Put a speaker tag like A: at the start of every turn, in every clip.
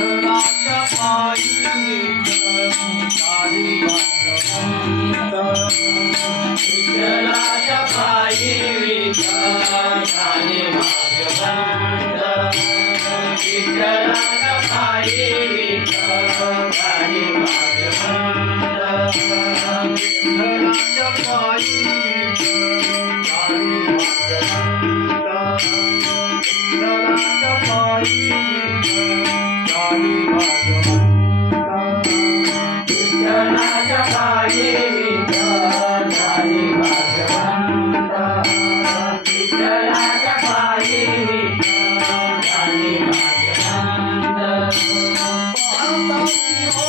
A: पांडुरंग पायी मुरारी
B: विठ्ठलाच्या पायी
A: विठ्ठलाने भागवंत
B: विठ्ठलाच्या पायी विठ्ठल.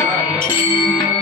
B: Thank you.